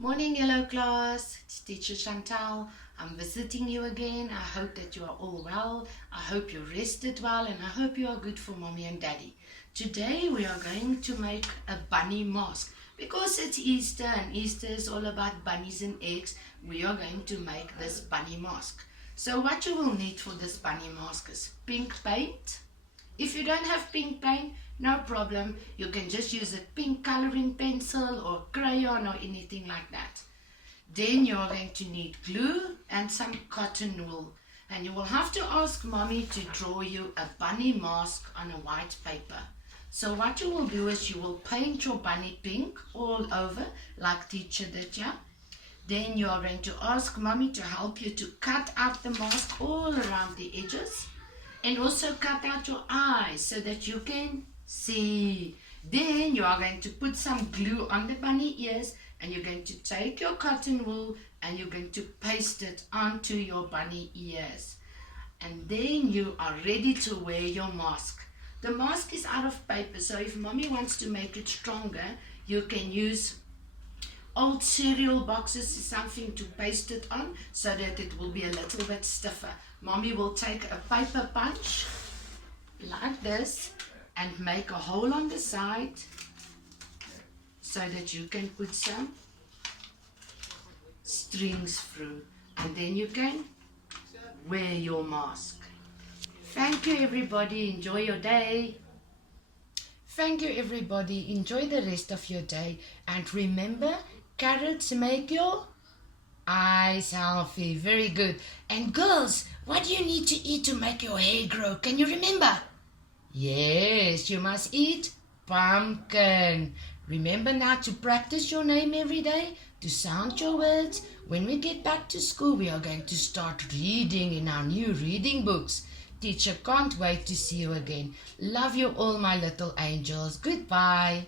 Morning, yellow class. It's teacher Schantel. I'm visiting you again. I hope that you are all well. I hope you rested well, and I hope you are good for mommy and daddy. Today we are going to make a bunny mask. Because it's Easter and Easter is all about bunnies and eggs, we are going to make this bunny mask. So what you will need for this bunny mask is pink paint. If you don't have pink paint, no problem. You can just use a pink coloring pencil or crayon or anything like that. Then you are going to need glue and some cotton wool. And you will have to ask mommy to draw you a bunny mask on a white paper. So what you will do is you will paint your bunny pink all over like teacher did, yeah? Then you are going to ask mommy to help you to cut out the mask all around the edges. And also cut out your eyes so that you can see. Then you are going to put some glue on the bunny ears, and you're going to take your cotton wool and you're going to paste it onto your bunny ears. And then you are ready to wear your mask. The mask is out of paper, so if mommy wants to make it stronger, you can use old cereal boxes, something to paste it on so that it will be a little bit stiffer. Mommy will take a paper punch like this and make a hole on the side so that you can put some strings through, and then you can wear your mask. Thank you everybody, enjoy your day. Thank you everybody, enjoy the rest of your day, and remember, carrots make your eyes healthy. Very good. And girls, what do you need to eat to make your hair grow? Can you remember? Yes, you must eat pumpkin. Remember now to practice your name every day, to sound your words. When we get back to school, we are going to start reading in our new reading books. Teacher can't wait to see you again. Love you all, my little angels. Goodbye.